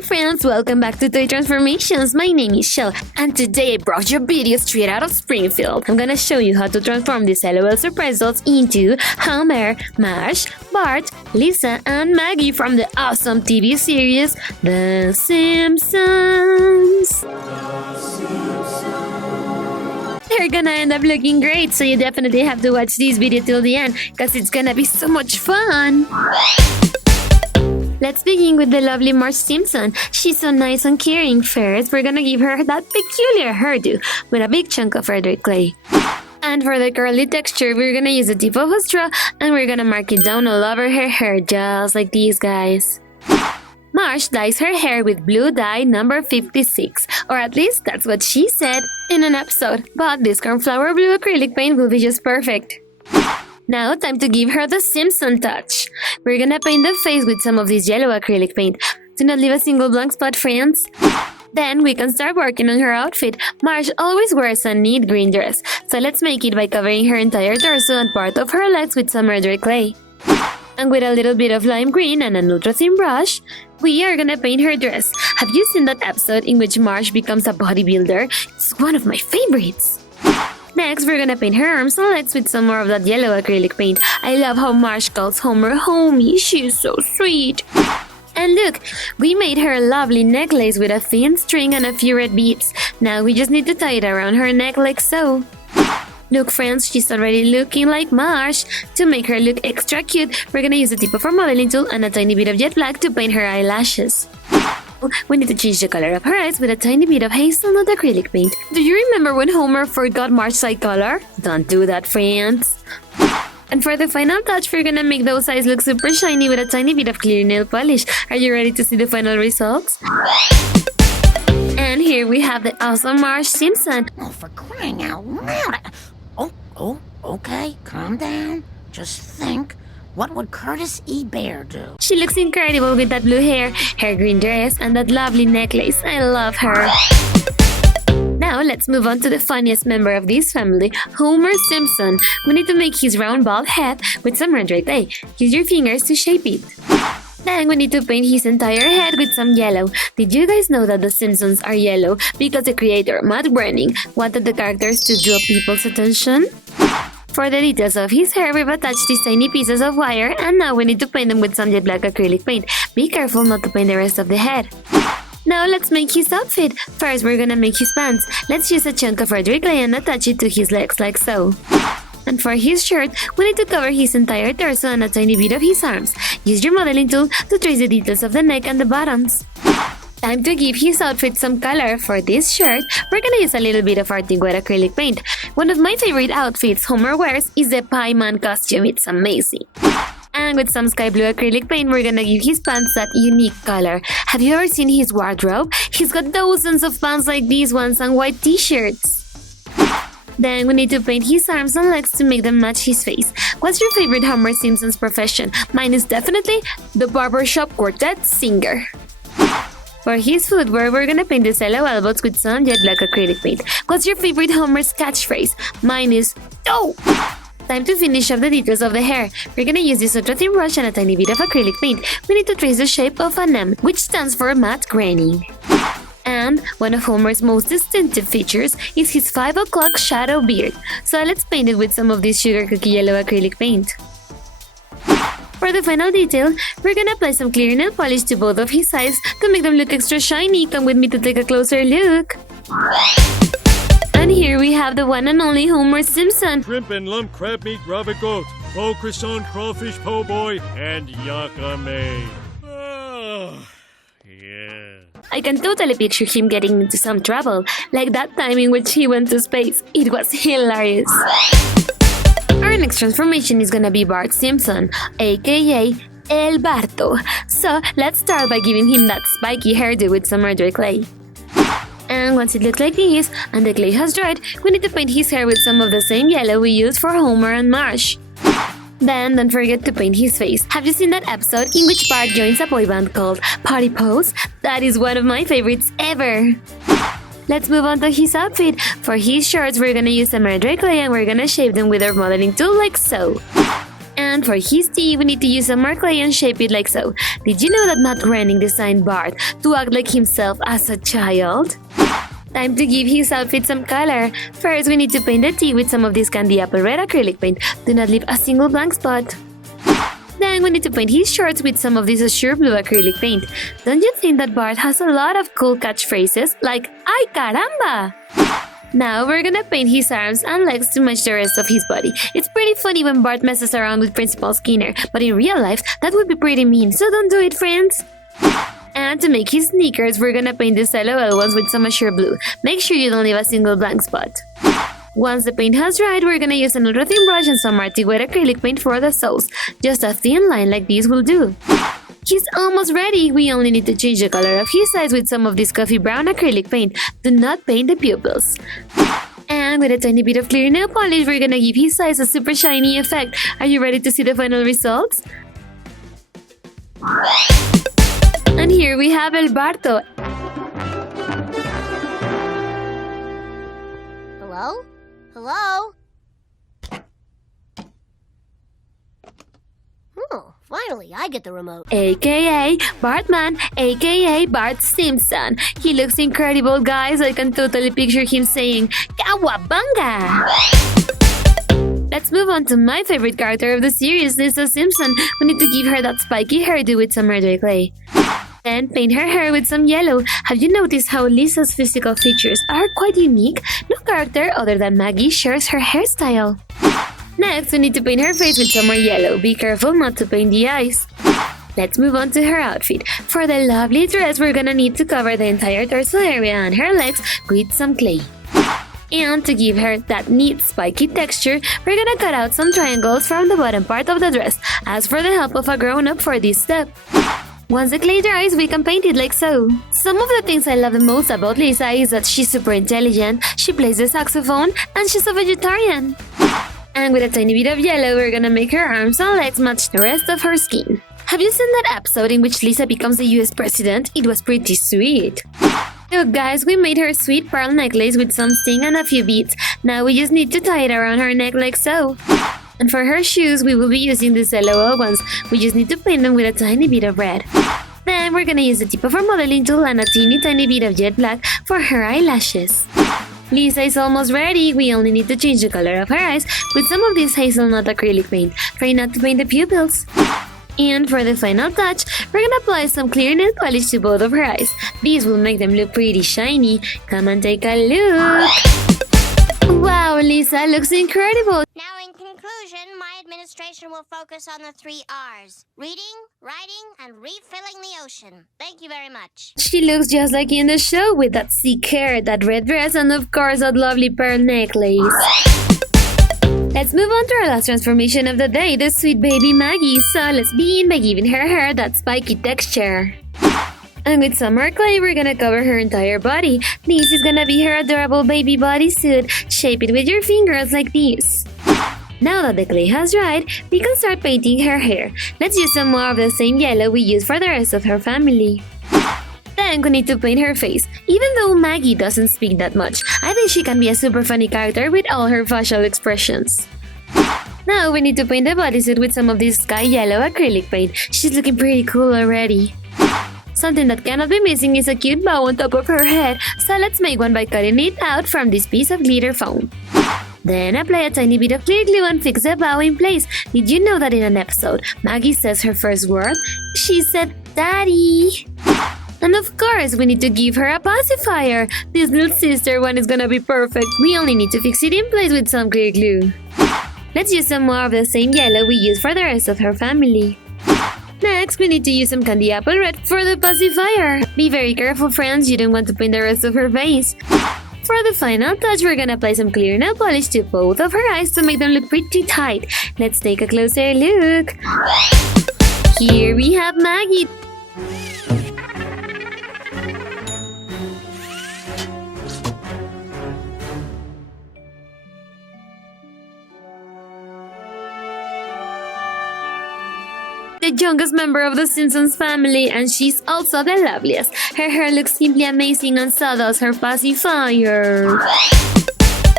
there, friends! Welcome back to Toy Transformations. My name is Chelle, and today I brought you a video straight out of Springfield. I'm gonna show you how to transform these LOL surprise dolls into Homer, Marge, Bart, Lisa, and Maggie from the awesome TV series The Simpsons. They're gonna end up looking great, so you definitely have to watch this video till the end, because it's gonna be so much fun! Let's begin with the lovely Marge Simpson. She's so nice and caring. First, we're gonna give her that peculiar hairdo with a big chunk of red clay. And for the curly texture, we're gonna use the tip of a straw and we're gonna mark it down all over her hair, just like these guys. Marge dyes her hair with blue dye number 56, or at least that's what she said in an episode, but this cornflower blue acrylic paint will be just perfect. Now, time to give her the Simpson touch. We're gonna paint the face with some of this yellow acrylic paint. Do not leave a single blank spot, friends. Then we can start working on her outfit. Marge always wears a neat green dress, so let's make it by covering her entire torso and part of her legs with some red clay. And with a little bit of lime green and a neutral thin brush, we are gonna paint her dress. Have you seen that episode in which Marge becomes a bodybuilder? It's one of my favorites. Next, we're gonna paint her arms and legs with some more of that yellow acrylic paint. I love how Marge calls Homer homie. She's so sweet. And look, we made her a lovely necklace with a thin string and a few red beads. Now we just need to tie it around her neck like so. Look, friends, she's already looking like Marge. To make her look extra cute, we're gonna use the tip of our modeling tool and a tiny bit of jet black to paint her eyelashes. We need to change the color of her eyes with a tiny bit of hazelnut acrylic paint. Do you remember when Homer forgot Marge's eye color? Don't do that, friends. And for the final touch, we're gonna make those eyes look super shiny with a tiny bit of clear nail polish. Are you ready to see the final results? And here we have the awesome Marge Simpson. Oh, for crying out loud. Okay, calm down. Just think. What would Curtis E. Bear do? She looks incredible with that blue hair, her green dress, and that lovely necklace. I love her. Now let's move on to the funniest member of this family, Homer Simpson. We need to make his round bald head with some red clay. Use your fingers to shape it. Then we need to paint his entire head with some yellow. Did you guys know that the Simpsons are yellow because the creator, Matt Groening, wanted the characters to draw people's attention? For the details of his hair, we've attached these tiny pieces of wire, and now we need to paint them with some jet black acrylic paint. Be careful not to paint the rest of the head. Now let's make his outfit. First, we're gonna make his pants. Let's use a chunk of red clay and attach it to his legs like so. And for his shirt, we need to cover his entire torso and a tiny bit of his arms. Use your modeling tool to trace the details of the neck and the bottoms. Time to give his outfit some color. For this shirt, we're gonna use a little bit of Arctic Wet acrylic paint. One of my favorite outfits Homer wears is the Pie Man costume. It's amazing. And with some sky blue acrylic paint, we're gonna give his pants that unique color. Have you ever seen his wardrobe? He's got dozens of pants like these ones and white t-shirts. Then we need to paint his arms and legs to make them match his face. What's your favorite Homer Simpson's profession? Mine is definitely the barbershop quartet singer. For his footwear, we're gonna paint the cello elbows with some jet black acrylic paint. What's your favorite Homer's catchphrase? Mine is "Oh!" Time to finish off the details of the hair. We're gonna use this ultra thin brush and a tiny bit of acrylic paint. We need to trace the shape of an M, which stands for Matt Groening. And one of Homer's most distinctive features is his 5 o'clock shadow beard. So let's paint it with some of this sugar cookie yellow acrylic paint. For the final detail, we're gonna apply some clear nail polish to both of his eyes to make them look extra shiny. Come with me to take a closer look. And here we have the one and only Homer Simpson. Shrimp and lump crab meat rabbit goat, po croissant crawfish po' boy, and yakame. Oh, yeah. I can totally picture him getting into some trouble, like that time in which he went to space. It was hilarious. Our next transformation is gonna be Bart Simpson, aka El Barto. So let's start by giving him that spiky hairdo with some red clay. And once it looks like this, and the clay has dried, we need to paint his hair with some of the same yellow we used for Homer and Marge. Then don't forget to paint his face. Have you seen that episode in which Bart joins a boy band called Party Pose? That is one of my favorites ever. Let's move on to his outfit. For his shorts, we're gonna use some red clay and we're gonna shape them with our modeling tool like so. And for his teeth, we need to use some more clay and shape it like so. Did you know that Matt Groening designed Bart to act like himself as a child? Time to give his outfit some color. First, we need to paint the teeth with some of this candy apple red acrylic paint. Do not leave a single blank spot. Then we need to paint his shorts with some of this Assure Blue acrylic paint. Don't you think that Bart has a lot of cool catchphrases like "Ay caramba!" Now we're gonna paint his arms and legs to match the rest of his body. It's pretty funny when Bart messes around with Principal Skinner, but in real life, that would be pretty mean, so don't do it, friends! And to make his sneakers, we're gonna paint the LOL ones with some Assure Blue. Make sure you don't leave a single blank spot. Once the paint has dried, we're gonna use an ultra thin brush and some Marty wet acrylic paint for the soles. Just a thin line like this will do. He's almost ready. We only need to change the color of his eyes with some of this coffee brown acrylic paint. Do not paint the pupils. And with a tiny bit of clear nail polish, we're gonna give his eyes a super shiny effect. Are you ready to see the final results? And here we have El Barto. Hello? Hello? Oh, finally, I get the remote. AKA Bartman, AKA Bart Simpson. He looks incredible, guys. I can totally picture him saying, "Kawabanga!" Let's move on to my favorite character of the series, Lisa Simpson. We need to give her that spiky hairdo with some murder clay. Then paint her hair with some yellow. Have you noticed how Lisa's physical features are quite unique? No character other than Maggie shares her hairstyle. Next, we need to paint her face with some more yellow. Be careful not to paint the eyes. Let's move on to her outfit. For the lovely dress, we're gonna need to cover the entire torso area and her legs with some clay. And to give her that neat spiky texture, we're gonna cut out some triangles from the bottom part of the dress. Ask for the help of a grown-up for this step. Once the clay dries, we can paint it like so. Some of the things I love the most about Lisa is that she's super intelligent, she plays the saxophone, and she's a vegetarian. And with a tiny bit of yellow, we're gonna make her arms and legs match the rest of her skin. Have you seen that episode in which Lisa becomes the US president? It was pretty sweet. Look guys, we made her sweet pearl necklace with some sting and a few beads. Now we just need to tie it around her neck like so. And for her shoes, we will be using these LOL ones. We just need to paint them with a tiny bit of red. Then we're gonna use the tip of our modeling tool and a teeny tiny bit of jet black for her eyelashes. Lisa is almost ready. We only need to change the color of her eyes with some of this hazelnut acrylic paint. Try not to paint the pupils. And for the final touch, we're gonna apply some clear nail polish to both of her eyes. These will make them look pretty shiny. Come and take a look. Wow, Lisa looks incredible. Now, in conclusion, my administration will focus on the 3 R's. Reading, writing, and refilling the ocean. Thank you very much. She looks just like in the show with that sick hair, that red dress, and of course that lovely pearl necklace. Let's move on to our last transformation of the day, the sweet baby Maggie. So let's begin by giving her hair that spiky texture. And with some more clay, we're gonna cover her entire body. This is gonna be her adorable baby bodysuit. Shape it with your fingers like this. Now that the clay has dried, we can start painting her hair. Let's use some more of the same yellow we used for the rest of her family. Then we need to paint her face. Even though Maggie doesn't speak that much, I think she can be a super funny character with all her facial expressions. Now we need to paint the bodysuit with some of this sky yellow acrylic paint. She's looking pretty cool already. Something that cannot be missing is a cute bow on top of her head, so let's make one by cutting it out from this piece of glitter foam. Then apply a tiny bit of clear glue and fix the bow in place. Did you know that in an episode, Maggie says her first word? She said, "Daddy." And of course, we need to give her a pacifier. This little sister one is gonna be perfect. We only need to fix it in place with some clear glue. Let's use some more of the same yellow we used for the rest of her family. Next, we need to use some candy apple red for the pacifier. Be very careful, friends, you don't want to paint the rest of her face. For the final touch, we're gonna apply some clear nail polish to both of her eyes to make them look pretty tight. Let's take a closer look. Here we have Maggie. The youngest member of the Simpsons family, and she's also the loveliest. Her hair looks simply amazing, and so does her pacifier.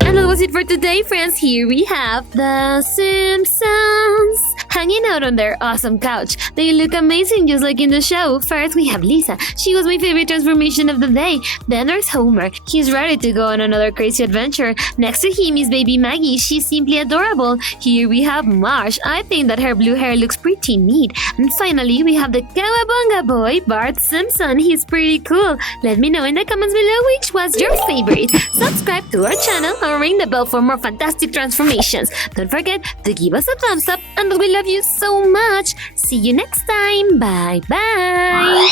And that was it for today, friends. Here we have the Simpsons. hanging out on their awesome couch. They look amazing just like in the show. First, we have Lisa. She was my favorite transformation of the day. Then there's Homer. He's ready to go on another crazy adventure. Next to him is baby Maggie. She's simply adorable. Here we have Marge. I think that her blue hair looks pretty neat. And finally, we have the Cowabunga boy, Bart Simpson. He's pretty cool. Let me know in the comments below which was your favorite. Subscribe to our channel and ring the bell for more fantastic transformations. Don't forget to give us a thumbs up, and we love you so much. See you next time. Bye bye.